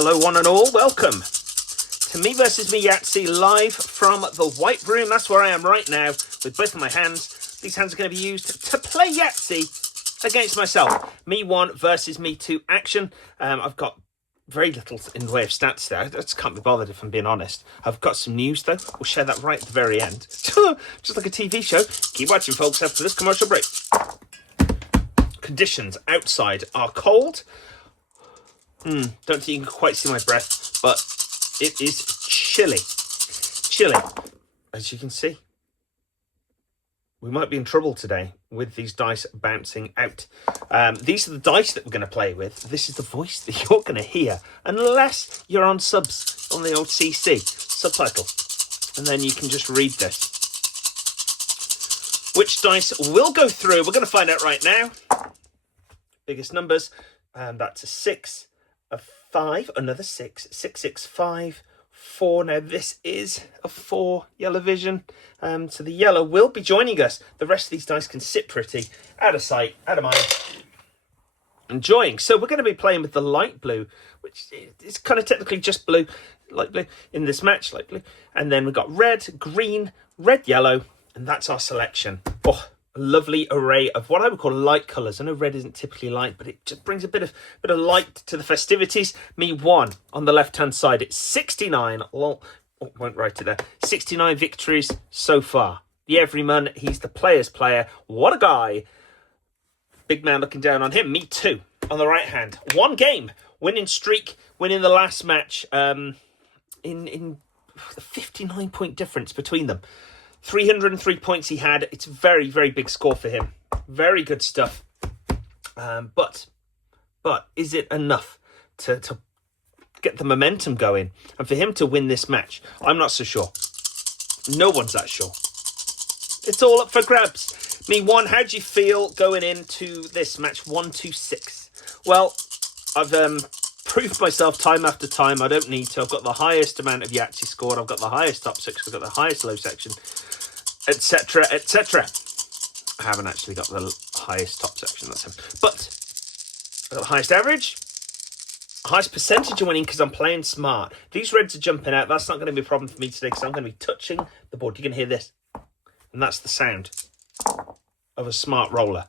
Hello one and all, welcome to Me versus Me Yahtzee live from the White Room. That's where I am right now with both of my hands. These hands are going to be used to play Yahtzee against myself. Me 1 versus Me 2 action. I've got very little in the way of stats there. I just can't be bothered if I'm being honest. I've got some news though. We'll share that right at the very end. Just like a TV show. Keep watching folks after this commercial break. Conditions outside are cold. Don't think you can quite see my breath, but it is chilly. Chilly, as you can see. We might be in trouble today with these dice bouncing out. These are the dice that we're going to play with. This is the voice that you're going to hear, unless you're on subs on the old CC subtitle. And then you can just read this. Which dice will go through? We're going to find out right now. Biggest numbers. That's a 6, a 5, another 6, 6, 6, 5, 4. Now this is a 4 yellow vision. So the yellow will be joining us. The rest of these dice can sit pretty, out of sight, out of mind. Enjoying. So we're going to be playing with the light blue, which is kind of technically just blue, light blue in this match, light blue. And then we've got red, green, red, yellow, and that's our selection. Oh, a lovely array of what I would call light colours. I know red isn't typically light, but it just brings a bit of light to the festivities. Me 1 on the left-hand side. It's 69. Won't write it there. 69 victories so far. The everyman, he's the player's player. What a guy. Big man looking down on him. Me 2 on the right hand. 1 game. Winning streak. Winning the last match. In the 59-point difference between them. 303 points he had. It's a very, very big score for him. Very good stuff. But is it enough to get the momentum going and for him to win this match? I'm not so sure. No one's that sure. It's all up for grabs. Me 1, how do you feel going into this match 1, 2, 6? Well, I've proved myself time after time. I don't need to. I've got the highest amount of Yahtzee scored. I've got the highest top 6. I've got the highest low section, etc., etc. I haven't actually got the highest top section. That's him. But I've got the highest average. Highest percentage of winning because I'm playing smart. These reds are jumping out. That's not going to be a problem for me today because I'm going to be touching the board. You can hear this. And that's the sound of a smart roller.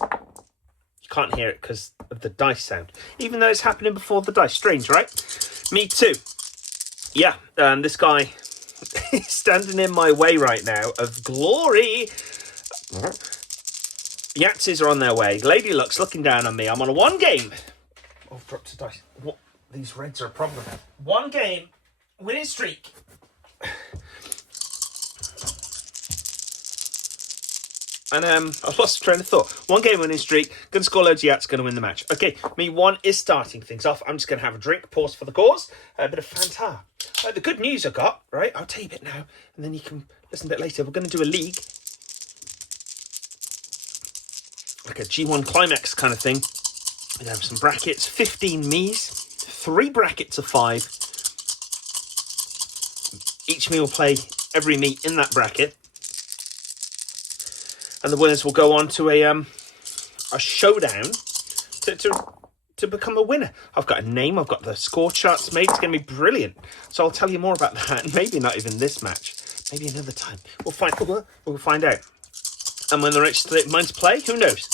You can't hear it because of the dice sound. Even though it's happening before the dice. Strange, right? Me 2. Yeah, this guy is standing in my way right now of glory. Yahtzees are on their way. Lady Luck's looking down on me. I'm on a 1 game. Oh, I've dropped a dice. What? These reds are a problem. 1 game, winning streak. And I've lost train of thought. 1 game winning streak. Gonna score loads of Yahtzee, gonna win the match. Okay, Me 1 is starting things off. I'm just gonna have a drink, pause for the cause. A bit of Fanta. The good news I got, right? I'll tell you a bit now, and then you can listen a bit later. We're gonna do a league. Like a G1 Climax kind of thing. We have some brackets, 15 me's, 3 brackets of 5. Each me will play every me in that bracket. And the winners will go on to a showdown to become a winner. I've got a name, I've got the score charts made. It's going to be brilliant. So I'll tell you more about that. Maybe not even this match. Maybe another time. We'll find out. And when the next mine's play, who knows?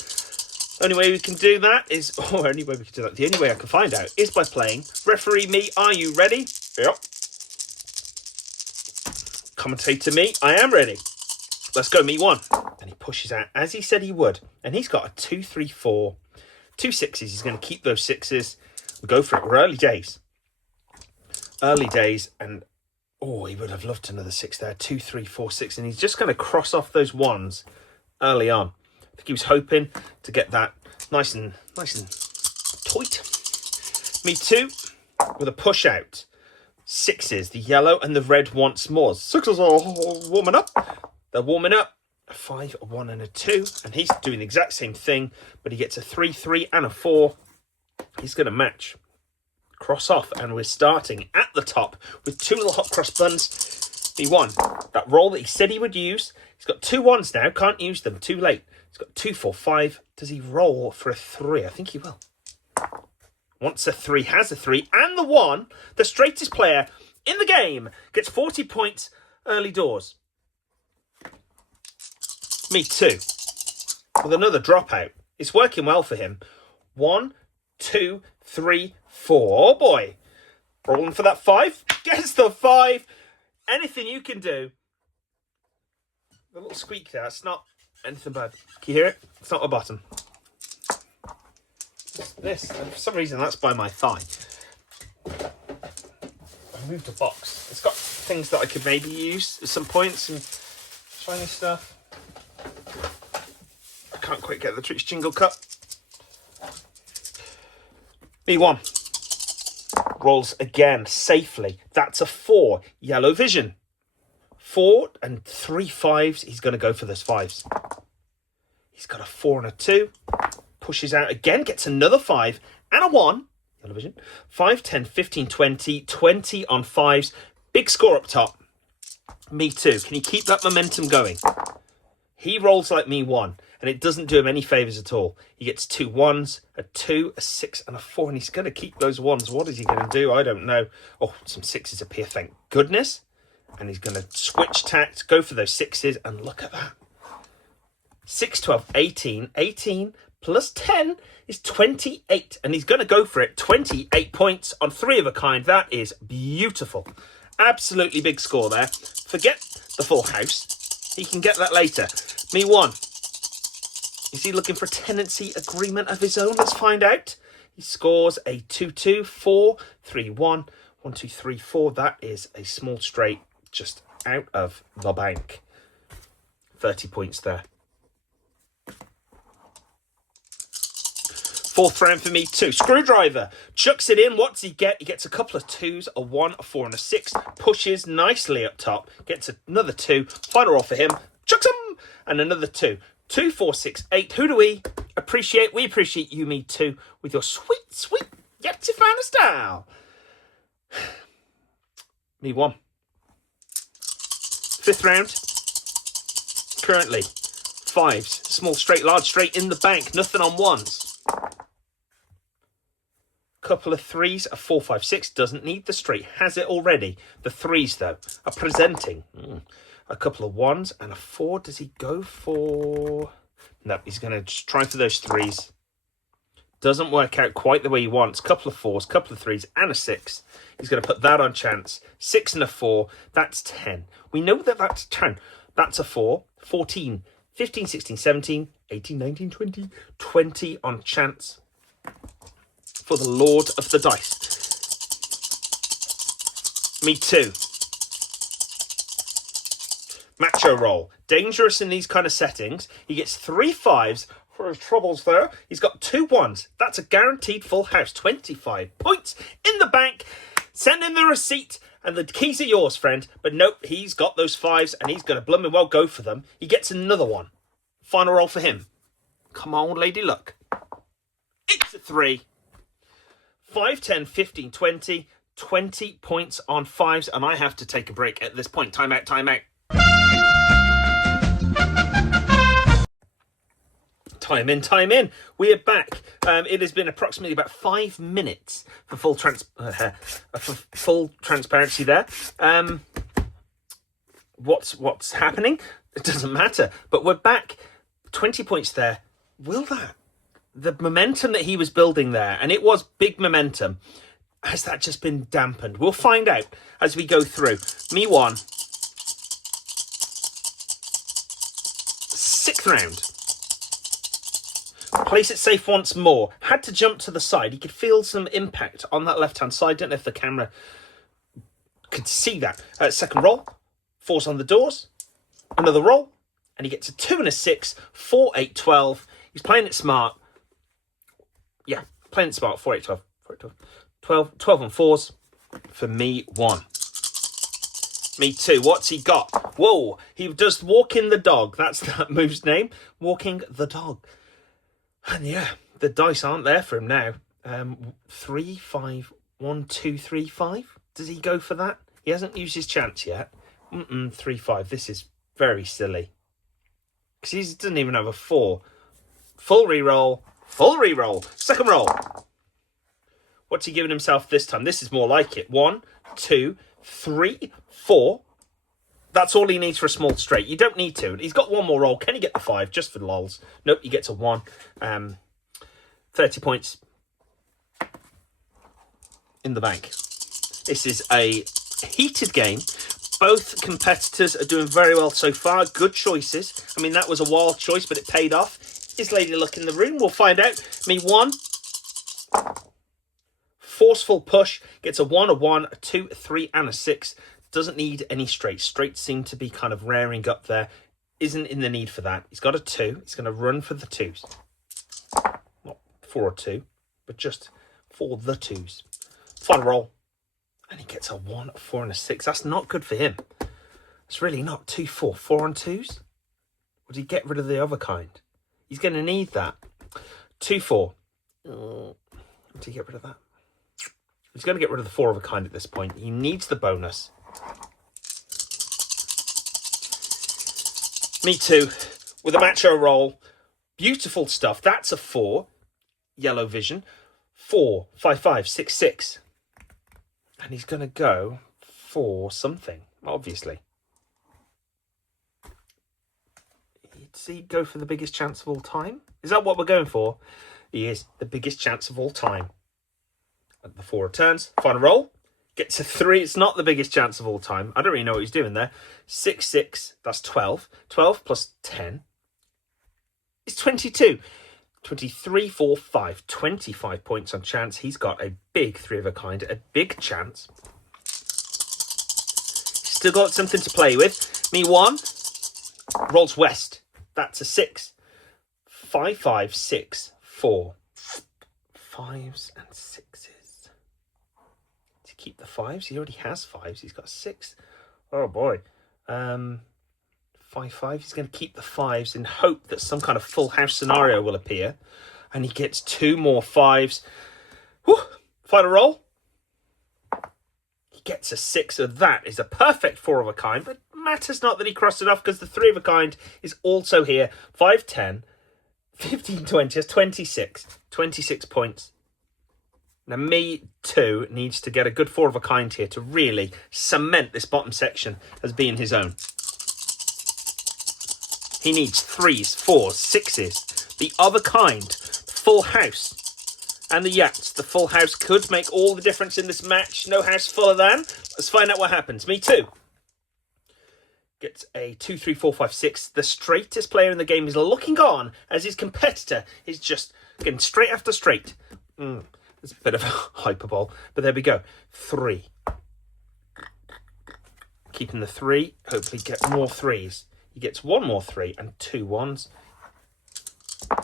Only way we can do that is... the only way I can find out is by playing Referee Me. Are you ready? Yep. Commentator Me. I am ready. Let's go, Me 1. And he pushes out as he said he would. And he's got a 2, 3, 4. 2 6s. He's going to keep those 6s. We'll go for it. We're early days. Early days. And, he would have loved another 6 there. 2, 3, 4, 6. And he's just going to cross off those 1s early on. I think he was hoping to get that nice and tight. Me 2 with a push out. 6s. The yellow and the red once more. 6s are warming up. They're warming up. A 5, a 1 and a 2. And he's doing the exact same thing. But he gets a 3, 3 and a 4. He's going to match. Cross off. And we're starting at the top with 2 little hot cross buns. Me 1. That roll that he said he would use. He's got 2 1s now. Can't use them. Too late. He's got 2, 4, 5. Does he roll for a 3? I think he will. Wants a 3, has a 3, and the 1. The straightest player in the game gets 40 points early doors. Me too. With another dropout. It's working well for him. 1, 2, 3, 4. Oh boy. Rolling for that 5. Gets the 5. Anything you can do. The little squeak there. It's not anything bad. Can you hear it? It's not a bottom. This, and for some reason, that's by my thigh. I moved a box. It's got things that I could maybe use at some points and shiny stuff. I can't quite get the Tricks Jingle Cup. Me1. Rolls again safely. That's a 4. Yellow vision. 4 and 3 5s. He's going to go for those 5s. He's got a 4 and a 2. Pushes out again. Gets another 5 and a 1. Yellow vision. 5, 10, 15, 20. 20 on 5s. Big score up top. Me too. Can he keep that momentum going? He rolls like Me1. And it doesn't do him any favours at all. He gets 2 1s, a 2, a 6 and a 4. And he's going to keep those 1s. What is he going to do? I don't know. Oh, some 6s appear, thank goodness. And he's going to switch tact, go for those 6s. And look at that. 6, 12, 18. 18 plus 10 is 28. And he's going to go for it. 28 points on 3 of a kind. That is beautiful. Absolutely big score there. Forget the full house. He can get that later. Me1. Is he looking for a tenancy agreement of his own? Let's find out. He scores a 2, 2, 4, 3, 1, 1, 2, 3, 4. That is a small straight just out of the bank. 30 points there. 4th round for Me2. Screwdriver. Chucks it in. What's he get? He gets a couple of 2s, a 1, a 4 and a 6. Pushes nicely up top. Gets another 2. Final roll for him. Chucks him. And another 2. 2, 4, 6, 8. Who do we appreciate? We appreciate you, Me2, with your sweet, sweet Yahtzee fan of style. Me1. 5th round. Currently, 5s. Small straight, large straight in the bank. Nothing on 1s. Couple of 3s. A 4, 5, 6. Doesn't need the straight. Has it already. The 3s, though, are presenting. A couple of 1s and a 4. Does he go for... No, he's going to just try for those 3s. Doesn't work out quite the way he wants. Couple of 4s, couple of 3s and a 6. He's going to put that on chance. 6 and a 4. That's 10. We know that that's 10. That's a 4. 14, 15, 16, 17, 18, 19, 20. 20 on chance for the Lord of the Dice. Me2. Macho roll. Dangerous in these kind of settings. He gets 3 5s for his troubles there. He's got 2 1s. That's a guaranteed full house. 25 points in the bank. Send him the receipt and the keys are yours, friend. But nope, he's got those 5s and he's going to blooming well go for them. He gets another 1. Final roll for him. Come on, Lady Luck. It's a 3. 5, 10, 15, 20. 20 points on 5s. And I have to take a break at this point. Time out, time out. Time in, time in. We are back. It has been approximately about 5 minutes for full transparency there. What's happening? It doesn't matter. But we're back. 20 points there. Will that? The momentum that he was building there, and it was big momentum, has that just been dampened? We'll find out as we go through. Me1. 6th round. Place it safe once more. Had to jump to the side. He could feel some impact on that left-hand side. Don't know if the camera could see that. 2nd roll. 4's on the doors. Another roll. And he gets a 2 and a 6. 4, 8, 12. He's playing it smart. Yeah, playing it smart. 4, 8, 12. 4, 8, 12. 12 on 4s for Me1. Me2. What's he got? Whoa. He does Walking the Dog. That's that move's name. Walking the Dog. And yeah, the dice aren't there for him now. 3, 5, 1, 2, 3, 5. Does he go for that? He hasn't used his chance yet. 3, 5. This is very silly. Because he doesn't even have a 4. Full reroll. Full reroll. 2nd roll. What's he giving himself this time? This is more like it. 1, 2, 3, 4. That's all he needs for a small straight. You don't need to. He's got one more roll. Can he get the 5 just for the lols? Nope, he gets a 1. 30 points in the bank. This is a heated game. Both competitors are doing very well so far. Good choices. I mean, that was a wild choice, but it paid off. Is Lady Luck in the room? We'll find out. Me 1. Forceful push. Gets a 1, a 1, a 2, a 3, and a 6. Doesn't need any straights. Straights seem to be kind of raring up there. Isn't in the need for that. He's got a 2. He's going to run for the 2s. Not for a 2, but just for the 2s. Final roll. And he gets a 1, a 4, and a 6. That's not good for him. It's really not. 2, 4. 4 on 2s? Would he get rid of the other kind? He's going to need that. 2, 4. Would he get rid of that? He's going to get rid of the 4 of a kind at this point. He needs the bonus. Me too. With a macho roll. Beautiful stuff. That's a 4. Yellow vision. 4, 5, 5, 6, 6. And he's going to go for something, obviously. Does he go for the biggest chance of all time? Is that what we're going for? He is the biggest chance of all time. And the 4 returns. Final roll. Gets a 3. It's not the biggest chance of all time. I don't really know what he's doing there. 6, 6. That's 12. 12 plus 10 is 22. 23, 4, 5. 25 points on chance. He's got a big 3 of a kind. A big chance. Still got something to play with. Me 1. Rolls west. That's a 6. 5, 5, 6, 4. 5s and 6s. To keep the 5s. He already has 5s. He's got 6. Oh boy. 5, 5. He's going to keep the 5s in hope that some kind of full house scenario will appear. And he gets 2 more 5s. Whew. Final roll. He gets a 6. So that is a perfect 4 of a kind. But matters not that he crossed it off because the 3 of a kind is also here. 5, 10, 15, 20. That's 26. 26 points. Now, me too needs to get a good 4 of a kind here to really cement this bottom section as being his own. He needs 3s, 4s, 6s. The other kind, full house. And the Yahtzee, the full house could make all the difference in this match. No house fuller than. Let's find out what happens. Me too. Gets a 2, 3, 4, 5, 6. The straightest player in the game is looking on as his competitor is just getting straight after straight. It's a bit of a hyperbole, but there we go. 3. Keeping the 3. Hopefully get more 3s. He gets 1 more 3 and 2 1s.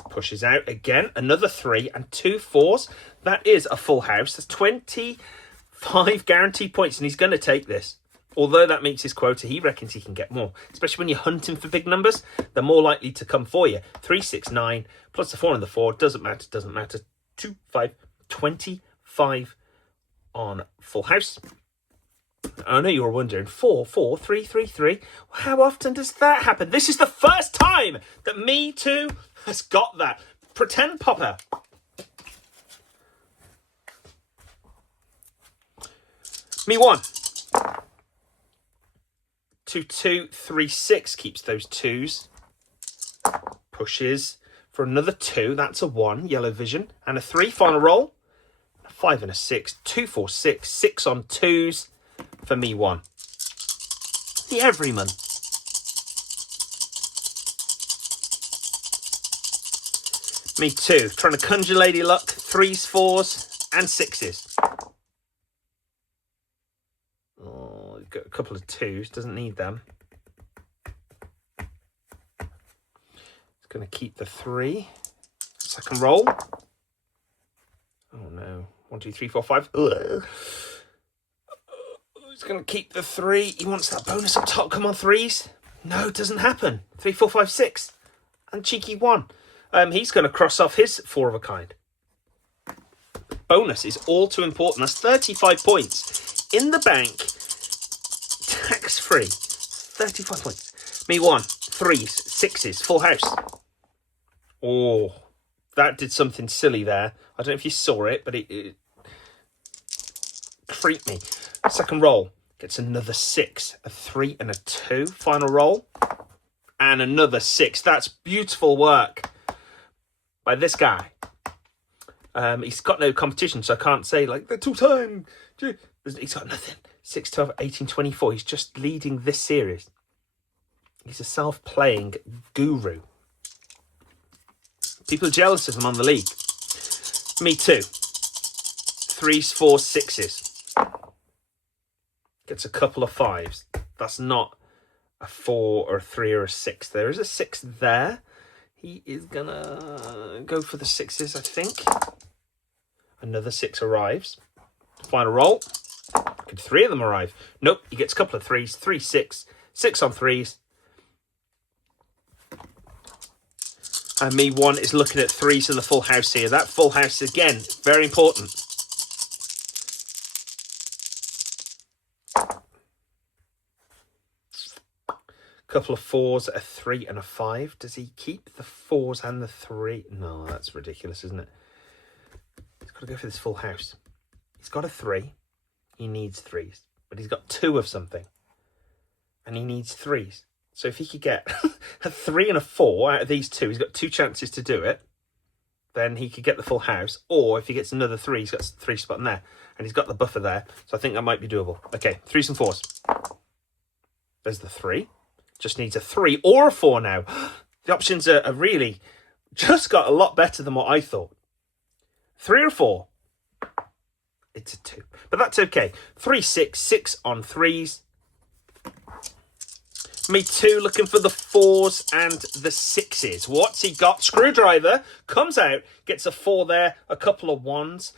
Pushes out again. Another 3 and 2 4s. That is a full house. That's 25 guaranteed points, and he's going to take this. Although that meets his quota, he reckons he can get more. Especially when you're hunting for big numbers, they're more likely to come for you. 3, 6, 9, plus the 4 and the 4. Doesn't matter, doesn't matter. 2, 5, 25 on full house. I know you're wondering, 4, 4, 3, 3, 3. How often does that happen? This is the first time that Me Too has got that. Pretend popper. Me 1. 2, 2, 3, 6 keeps those 2s. Pushes for another 2. That's a 1. Yellow vision. And a 3. Final roll. A 5 and a 6. 2, 4, 6. 6 on 2s for Me 1. The everyman. Me 2. Trying to conjure Lady Luck. 3s, 4s and 6s. Oh, got a couple of 2s. Doesn't need them. It's going to keep the 3. Second roll. Oh no. 1, 2, 3, 4, 5. Ugh. He's going to keep the 3. He wants that bonus up top. Come on, 3s. No, it doesn't happen. 3, 4, 5, 6. And cheeky 1. He's going to cross off his 4 of a kind. Bonus is all too important. That's 35 points. In the bank. Tax-free. 35 points. Me 1. 3s. 6s. Full house. Oh, that did something silly there. I don't know if you saw it, but treat me. Second roll gets another 6, a 3 and a 2. Final roll and another 6. That's beautiful work by this guy. He's got no competition, so I can't say like the two-time. He's got nothing. 6, 12, 18, 24. He's just leading this series. He's a self-playing guru. People are jealous of him on the league. Me too. 3s, 4s, 6s. Gets a couple of 5s. That's not a 4 or a 3 or a 6. There is a 6 there. He is gonna go for the 6s, I think. Another 6 arrives. Final roll. Could 3 of them arrive? Nope, he gets a couple of 3s. 3, 6. 6 on 3s. And me 1 is looking at 3s in the full house here. That full house, again, very important. Couple of 4s, a 3 and a 5. Does he keep the 4s and the 3? No, that's ridiculous, isn't it? He's got to go for this full house. He's got a 3. He needs 3s. But he's got 2 of something. And he needs 3s. So if he could get a 3 and a 4 out of these 2, he's got 2 chances to do it. Then he could get the full house. Or if he gets another 3, he's got 3 spot in there. And he's got the buffer there. So I think that might be doable. Okay, 3s and 4s. There's the 3. Just needs a 3 or a 4 now. The options are really just got a lot better than what I thought. 3 or 4. It's a 2. But that's okay. 3, 6, 6 on 3s. Me too, looking for the 4s and the 6s. What's he got? Screwdriver comes out, gets a 4 there, a couple of 1s.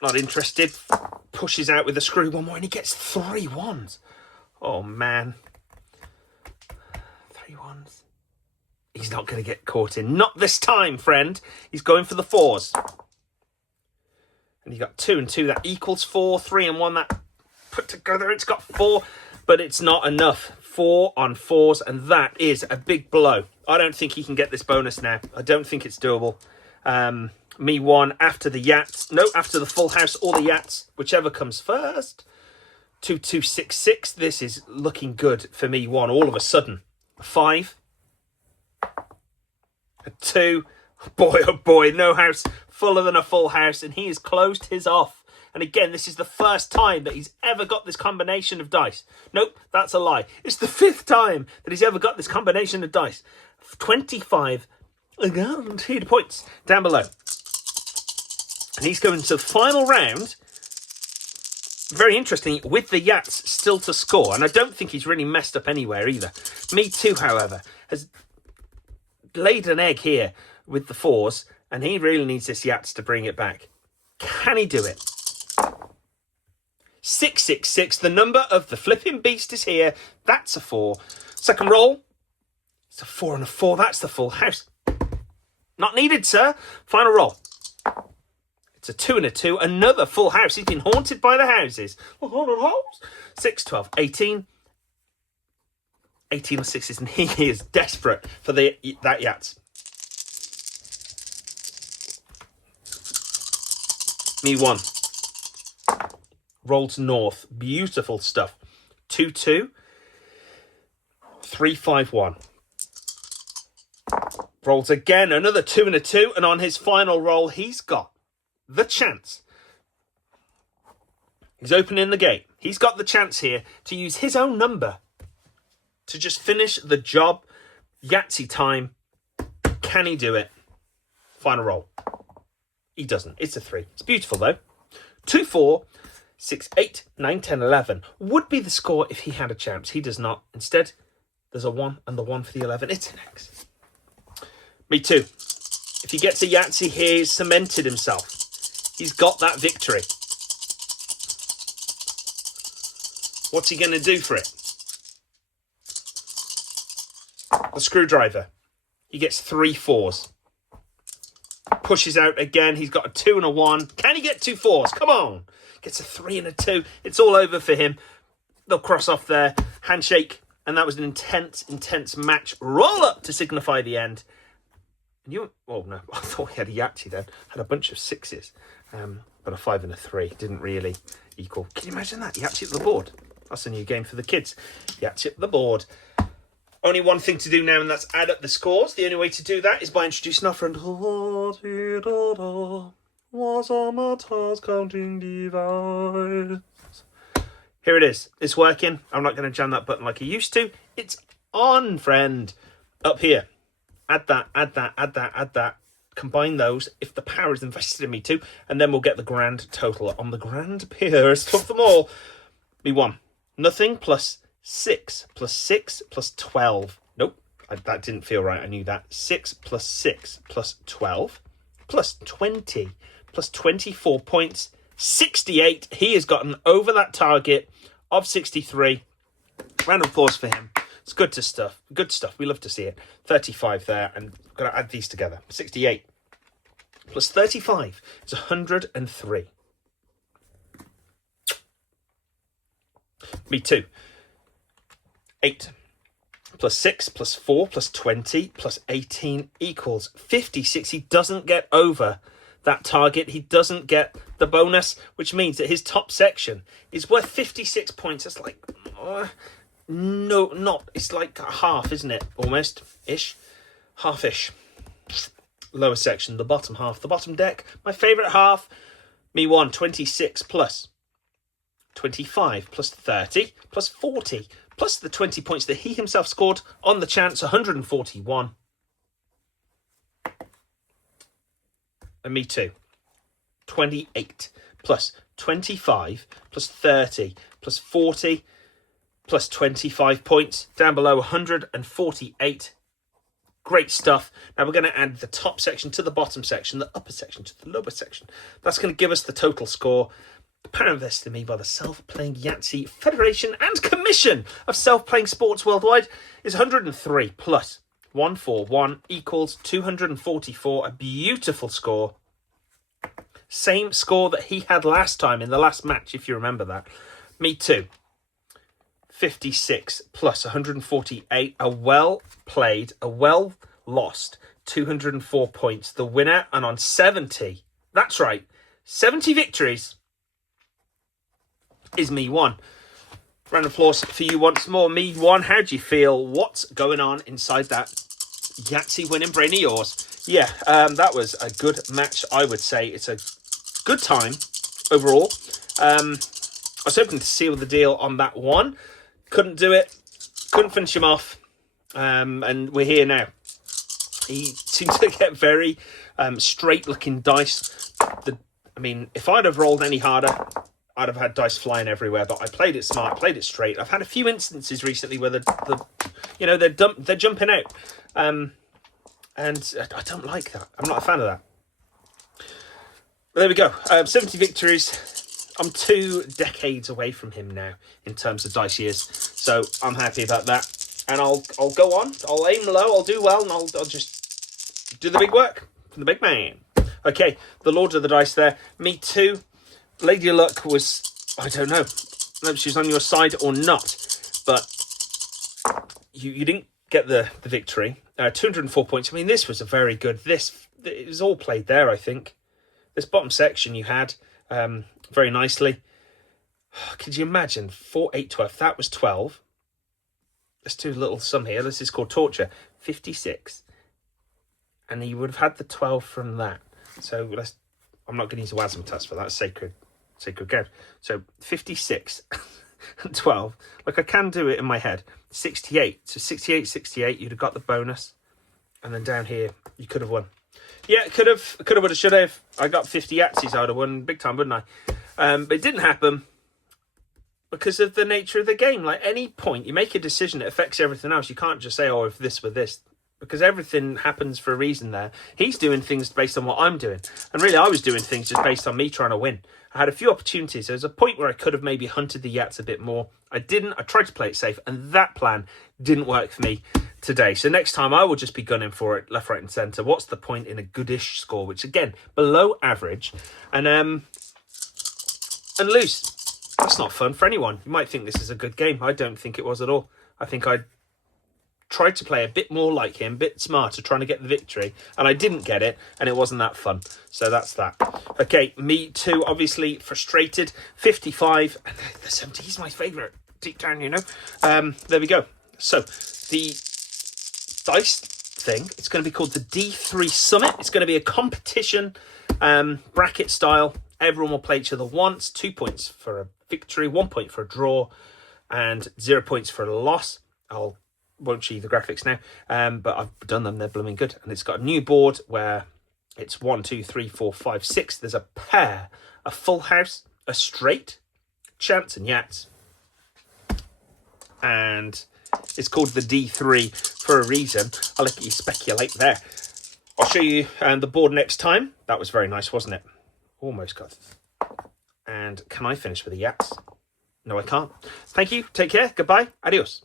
Not interested. Pushes out with a screw, 1 more, and he gets 3 1s. Oh, man. 3 1s. He's not going to get caught in. Not this time, friend. He's going for the 4s. And you've got 2 and 2. That equals 4. 3 and 1. That put together, it's got 4. But it's not enough. 4 on 4s, and that is a big blow. I don't think he can get this bonus now. I don't think it's doable. Me 1 after the Yahtzee. No, after the full house or the Yahtzee, whichever comes first. 2, 2, 6, 6. This is looking good for me 1 all of a sudden. 5. A 2. Boy, oh boy, no house fuller than a full house, and he has closed his off. And again, this is the first time that he's ever got this combination of dice. Nope, that's a lie. It's the 5th time that he's ever got this combination of dice. 25 guaranteed points down below. And he's going to the final round. Very interesting, with the Yahtzee still to score. And I don't think he's really messed up anywhere either. Me too, however, has laid an egg here with the 4s. And he really needs this Yahtzee to bring it back. Can he do it? 666, the number of the flipping beast is here. That's a 4. Second roll. It's a 4 and a 4. That's the full house. Not needed, sir. Final roll. It's a 2 and a 2. Another full house. He's been haunted by the houses. 6, 12, 18. 18 on 6s, and he is desperate for that Yahtzee. Me 1. Rolls north. Beautiful stuff. 2, 2. 3, 5, 1. Rolls again. Another 2 and a 2. And on his final roll, he's got the chance. He's opening the gate. He's got the chance here to use his own number to just finish the job. Yahtzee time. Can he do it? Final roll. He doesn't. It's a 3. It's beautiful, though. 2, 4. 6, 8, 9, 10, 11 would be the score if he had a chance. He does not. Instead, there's a 1 and the 1 for the 11. It's an X. Me too. If he gets a Yahtzee here, he's cemented himself. He's got that victory. What's he going to do for it? The screwdriver. He gets 3 4s. Pushes out again. He's got a 2 and a 1. Can he get 2 4s? Come on. Gets a 3 and a 2. It's all over for him. They'll cross off there. Handshake. And that was an intense, intense match. Roll up to signify the end. And you... Oh, no. I thought he had a Yahtzee then. Had a bunch of 6s. But a 5 and a 3 didn't really equal. Can you imagine that? Yahtzee at the board. That's a new game for the kids. Yahtzee at the board. Only one thing to do now, and that's add up the scores. The only way to do that is by introducing our friend. Was a Matas counting device. Here it is. It's working. I'm not going to jam that button like I used to. It's on, friend. Up here. Add that, add that, add that, add that. Combine those if the power is invested in me too, and then we'll get the grand total on the grand purest of them all. Me 1. Nothing plus 6 plus 6 plus 12. Nope, that didn't feel right. I knew that. 6 plus 6 plus 12 plus 20 plus 24 points. 68. He has gotten over that target of 63. Round of applause for him. It's good stuff. Good stuff. We love to see it. 35 there, and I'm going to add these together. 68 plus 35 is 103. Me 2. 8 plus 6 plus 4 plus 20 plus 18 equals 56. He doesn't get over that target. He doesn't get the bonus, which means that his top section is worth 56 points. That's like... no, not. It's like half, isn't it? Almost. Ish. Half-ish. Lower section, the bottom half. The bottom deck, my favourite half. Me 1, 26 plus 25 plus 30 plus 40 plus the 20 points that he himself scored on the chance, 141. And me 2, 28 plus 25 plus 30 plus 40 plus 25 points, down below 148. Great stuff. Now we're going to add the top section to the bottom section, the upper section to the lower section. That's going to give us the total score. The power invested in me by the Self-Playing Yahtzee Federation and Commission of Self-Playing Sports Worldwide is 103 plus 141 equals 244. A beautiful score. Same score that he had last time in the last match, if you remember that. Me 2. 56 plus 148, a well played, a well lost 204 points. The winner, and on 70, that's right, 70 victories, is Me 1. Round of applause for you once more. Me 1, how do you feel? What's going on inside that Yahtzee winning brain of yours? Yeah, that was a good match, I would say. It's a good time overall. I was hoping to seal the deal on that one. Couldn't do it. Couldn't finish him off. And we're here now. He seems to get very straight-looking dice. I mean, if I'd have rolled any harder, I'd have had dice flying everywhere. But I played it smart, played it straight. I've had a few instances recently where they're jumping out, and I don't like that. I'm not a fan of that. But there we go. 70 victories. I'm 2 decades away from him now in terms of dice years, so I'm happy about that. And I'll go on. I'll aim low. I'll do well, and I'll just do the big work from the big man. Okay, the Lord of the Dice there. Me 2. Lady Luck was, I don't know if she was on your side or not, but you didn't get the victory. 204 points. I mean, this was a very good. It was all played there, I think. This bottom section you had. Very nicely. Could you imagine? 4, 8, 12. That was 12. Let's do a little sum here. This is called torture. 56. And you would have had the 12 from that. So I'm not going to use a Wazimutas for that. Sacred game. So 56 and 12. Like, I can do it in my head. 68. So 68, 68. You'd have got the bonus. And then down here, you could have won. Yeah, could have, would have, should have. I got 50 Yahtzees, I would have won big time, wouldn't I? But it didn't happen because of the nature of the game. Like, any point you make a decision, it affects everything else. You can't just say, oh, if this were this, because everything happens for a reason there. He's doing things based on what I'm doing. And really, I was doing things just based on me trying to win. I had a few opportunities. There was a point where I could have maybe hunted the Yahts a bit more. I didn't. I tried to play it safe, and that plan didn't work for me today. So next time I will just be gunning for it left, right and centre. What's the point in a goodish score, which again, below average, and lose? That's not fun for anyone. You might think this is a good game. I don't think it was at all. I think I tried to play a bit more like him, a bit smarter, trying to get the victory, and I didn't get it, and it wasn't that fun. So that's that. Okay, me too, obviously frustrated. 55, and the 70 is my favourite, deep down, you know. There we go. So the dice thing, it's going to be called the D3 Summit. It's going to be a competition, bracket style. Everyone will play each other once. 2 points for a victory, 1 point for a draw, and 0 points for a loss. I won't show you the graphics now, but I've done them. They're blooming good. And it's got a new board where it's 1, 2, 3, 4, 5, 6. There's a pair, a full house, a straight, chance and Yahtzee. And it's called the D3 for a reason. I'll let you speculate there. I'll show you the board next time. That was very nice, wasn't it? Almost got. And can I finish with a Yahtzee? No, I can't. Thank you. Take care. Goodbye. Adios.